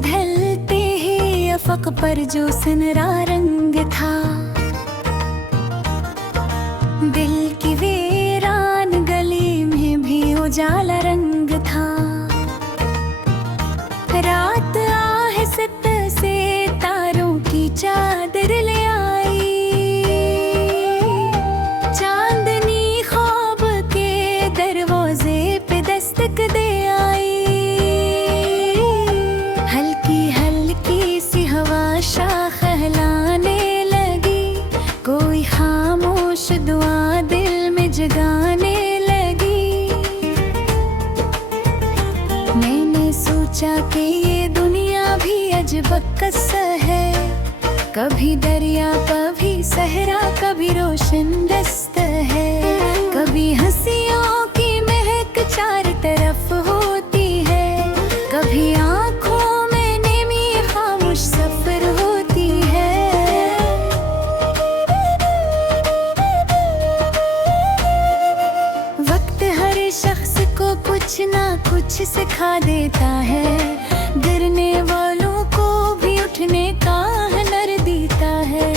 ढलते ही अफक पर जो सुनहरा रंग था, दिल की वीरान गली में भी उजाला रंग था। रात आहिस्ता से तारों की चादर ले आई, चांदनी ख्वाब के दरवाजे पे दस्तक दे आई। हल्की हल्की सी हवा शाख हिलाने लगी, कोई खामोश दुआ दिल में जगाने लगी। मैंने सोचा कि ये दुनिया भी अजब किस्सा है, कभी दरिया कभी सहरा कभी रोशन दस्त है। कभी हंसियों की महक चार तरफ होती है, कभी आँखों में नेमी खामोश सफर होती है। वक्त हर शख्स को कुछ ना कुछ सिखा देता है, गिरने वालों को भी उठने का हुनर देता है।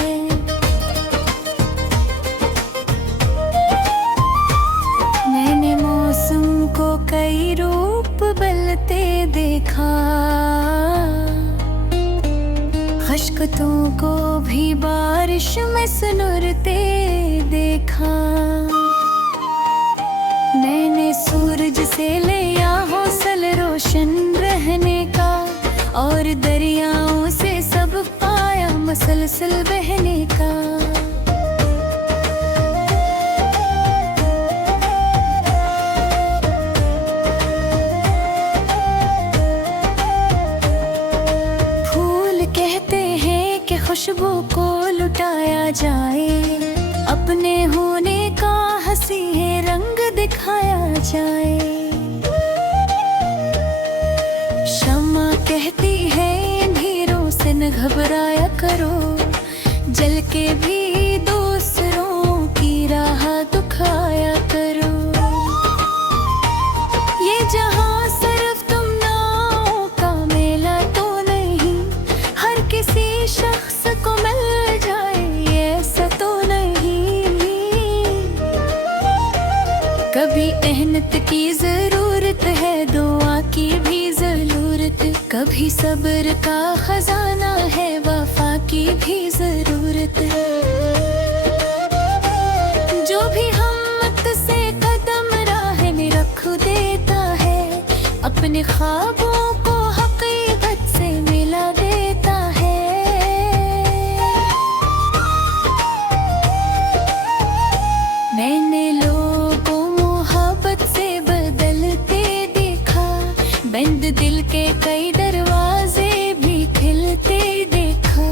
मैंने मौसम को कई रूप बदलते देखा, खशकतों को भी बारिश में सुनरते देखा। मैंने सूरज से लिया हौसला रोशन रहने का, और दरियाओं से सब पाया मसलसल बहने का। फूल कहते हैं कि खुशबू को लुटाया जाए, अपने होने का हंसी है रंग दिखाया जाए। शम्मा कहती है अंधेरों से न घबराया करो, जल के भी दूसरों की राह दुखाया करो। ये जहां सिर्फ तुम नाओं का मेला तो नहीं, हर किसी शख्स को मिल जाए ऐसा तो नहीं। कभी मेहनत की जरूरत है, दुआ की भी जरूरत, कभी सब्र का खजाना है, वफा की भी जरूरत। जो भी हिम्मत से कदम राह में रख देता है, अपने ख्वाबों को हकीकत से मिला देता है। मैंने लोगों मोहब्बत से बदलते देखा, बंद दिल के कई दरवाजे भी खिलते देखा।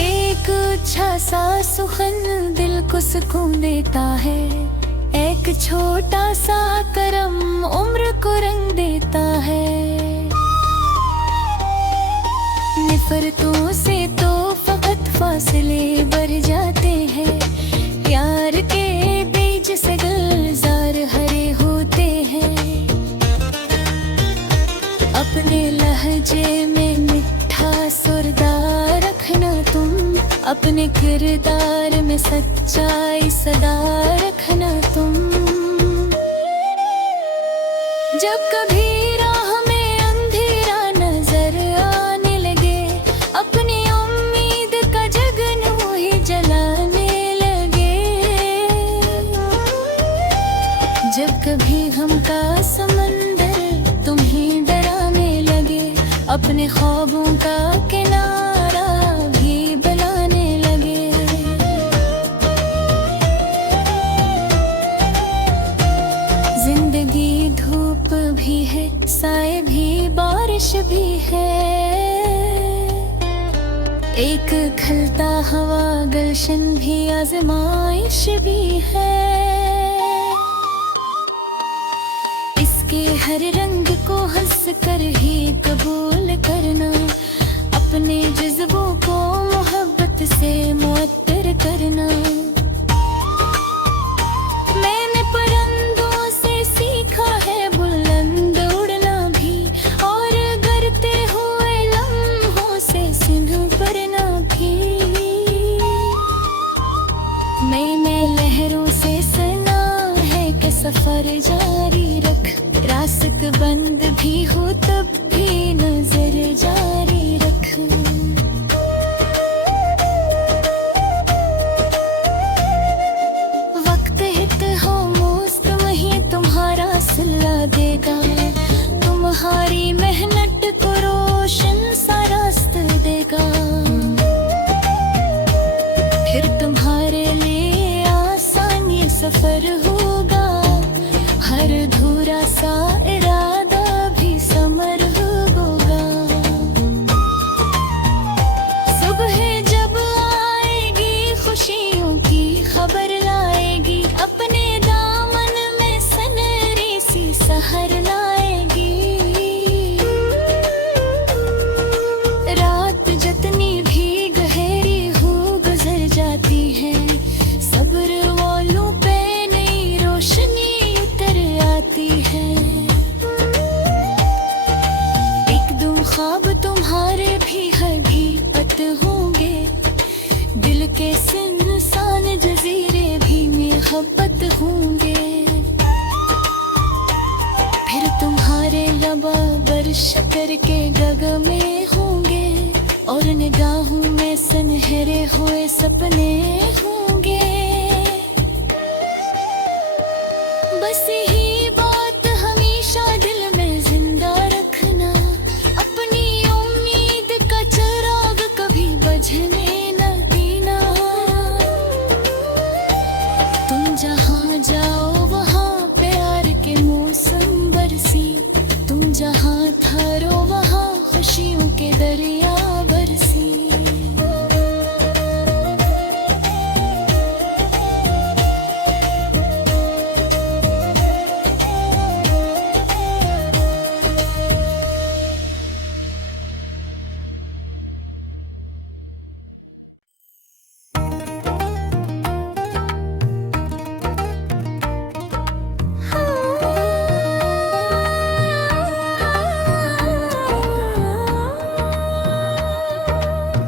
एक अच्छा सा सुखन दिल को सुकून देता है, एक छोटा सा करम उम्र को रंग देता है। नफरतों से तो फकत फासले बढ़ जाते हैं, प्यार के बीज से गुलजार हरे होते हैं। अपने लहजे में मिठा सुरदार रखना तुम, अपने किरदार में सच्चाई सदा रखना तुम। जब कभी राह में अंधेरा नजर आने लगे, अपनी उम्मीद का जगनू ही जलाने लगे। जब कभी गम का समंदर तुम्हें डराने लगे, अपने ख्वाबों का किनारा भी बनाने लगे। जिंदगी धूप भी है, साए भी, बारिश भी है, एक खलता हवा गुलशन भी, आजमाइश भी है। इसके हर रंग को हंस कर ही कबूल करना, अपने जज्बों को मोहब्बत से मुअत्तर करना। मैंने परिंदों से जारी रख, रास्त बंद भी हो तब भी नजर जारी रख। वक्त हित हो मस्त वही तुम्हारा सिला देगा, तुम्हारी मेहनत को रोशन सा रास्ता देगा। फिर तुम्हारे लिए आसान ये सफर होगा, हर अधूरा सा इरादा भी समर होगा। सुबह जब आएगी खुशियों की खबर लाएगी, अपने दामन में सनरी सी सहर लाएगी। रात जितनी भी गहरी हो गुजर जाती है, सब्र वालों पे नई रोशनी उतर आती है। एक दो ख्वाब तुम्हारे भी हकीकत होंगे, दिल के सुनसान जजीरे भी मोहब्बत होंगे। फिर तुम्हारे लबा बर्श करके गग में होंगे, और निगाहों में सनहरे हुए सपने होंगे। बस यही बात हमेशा दिल में जिंदा रखना, अपनी उम्मीद का चिराग कभी बुझने न देना। तुम जहाँ जाओ वहाँ प्यार के मौसम बरसी, तुम जहाँ ठहरो वहाँ खुशियों के दरिया बरसी।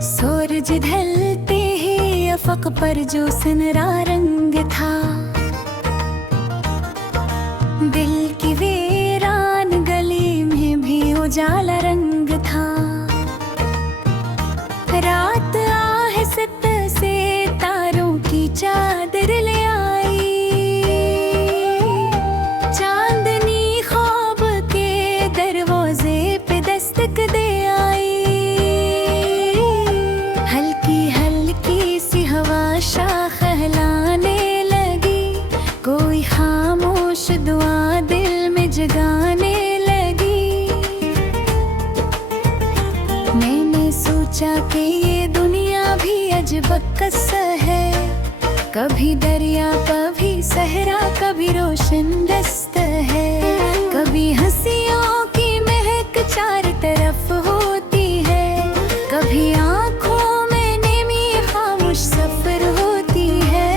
सूरज ढलते ही अफक पर जो सुनहरा रंग था, दिल की वीरान गली में भी उजाला रंग था। रात आहिस्ता से तारों की चादर ले आई, चांदनी ख्वाब के दरवाजे पे दस्तक दे आई। हल्की हल्की सी हवा शाख हिलाने लगी, कोई खामोश दुआ दिल में जगाने लगी। मैंने सोचा कि ये दुनिया भी अजब किस्सा है, कभी दरिया कभी सहरा कभी रोशन रास्ता है। कभी हंसियों की महक चार तरफ होती है, कभी आँखों में नेमी खामोश सफर होती है।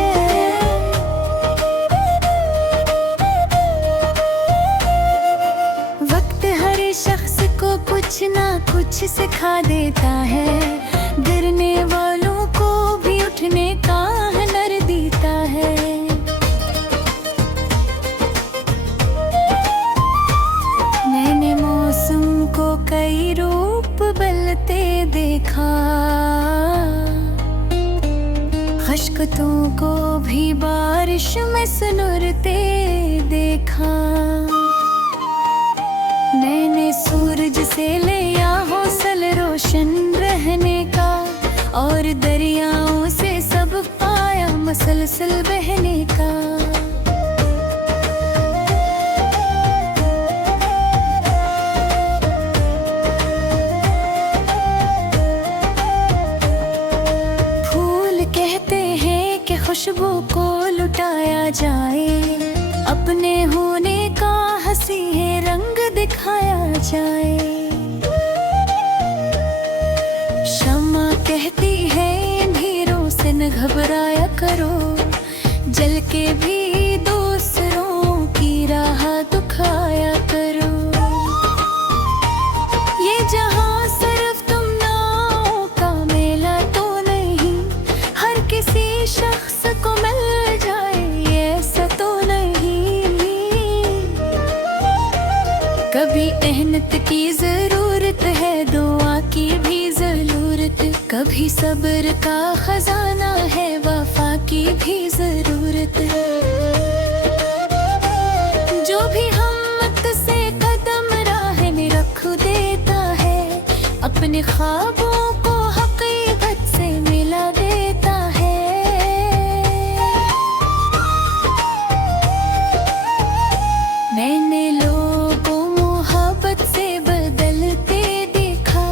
वक्त हर शख्स को कुछ ना कुछ सिखा देता है, गिरने वालों को भी उठने का हुनर देता है। मैंने मौसम को कई रूप बदलते देखा, खशकतों को भी बारिश में सुनरते देखा। मैंने सूरज से लिया हौसला रोशन रहने का, और दरियाओं से सब पाया मसलसल बहने का। फूल कहते हैं कि खुशबू को लुटाया जाए, अपने होने का हंसी रंग दिखाया जाए। शम्मा कहती है अंधेरों से न घबराया करो, कभी मेहनत की जरूरत है, दुआ की भी जरूरत। कभी सब्र का खजाना है, वफा की भी जरूरत। जो भी हिम्मत से कदम राह में रख देता है, अपने ख्वाबों को हकीकत से मिला देता है। मैंने लोगों मोहब्बत से बदलते देखा,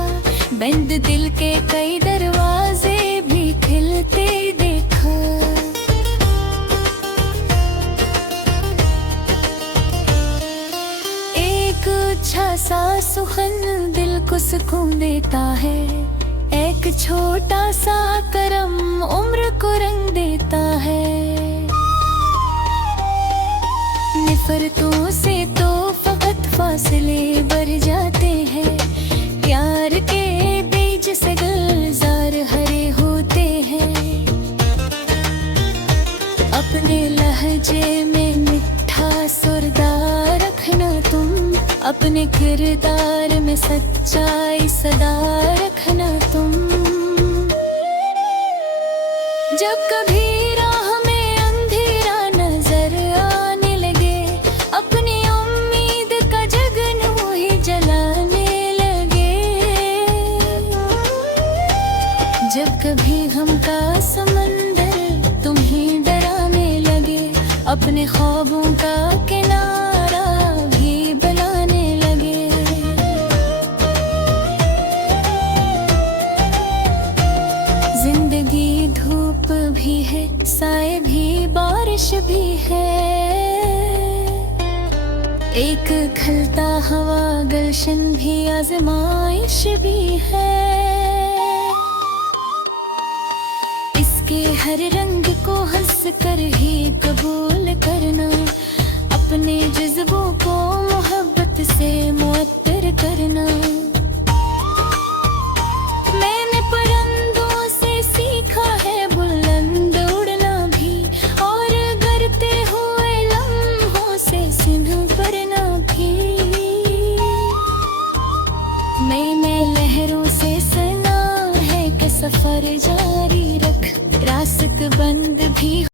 बंद दिल के कई दरवाजे भी खिलते देखा। एक अच्छा सा सुखन दिल को सुकून देता है, एक छोटा सा करम उम्र को रंग देता है। नफरतों से तो फकत फासले बढ़ जाते हैं, प्यार के बीज से गुलजार हरे होते हैं। अपने लहजे में मिठा सुरदार रखना तुम, अपने किरदार में सच्चाई सदा रखना तुम। जब कभी राह में अंधेरा नजर आने लगे, अपनी उम्मीद का जगन वही जलाने लगे। जब कभी गम का समंदर तुम्हें डराने लगे, अपने ख्वाबों का किनारा भी बनाने लगे। जिंदगी धूप भी है, साए भी, बारिश भी है। एक खलता हवा गुलशन भी, आजमाइश भी है। इसके हर रंग को हंस कर ही कबूल करना, अपने जज्बों को मोहब्बत से मुअत्तर करना। मैंने परिंदों से सीखा है बुलंद उड़ना भी, और गिरते हुए लम्हों से सिंधु भरना भी। मैंने लहरों से सुना है कि सफर जारी रख, रास्ते बंद भी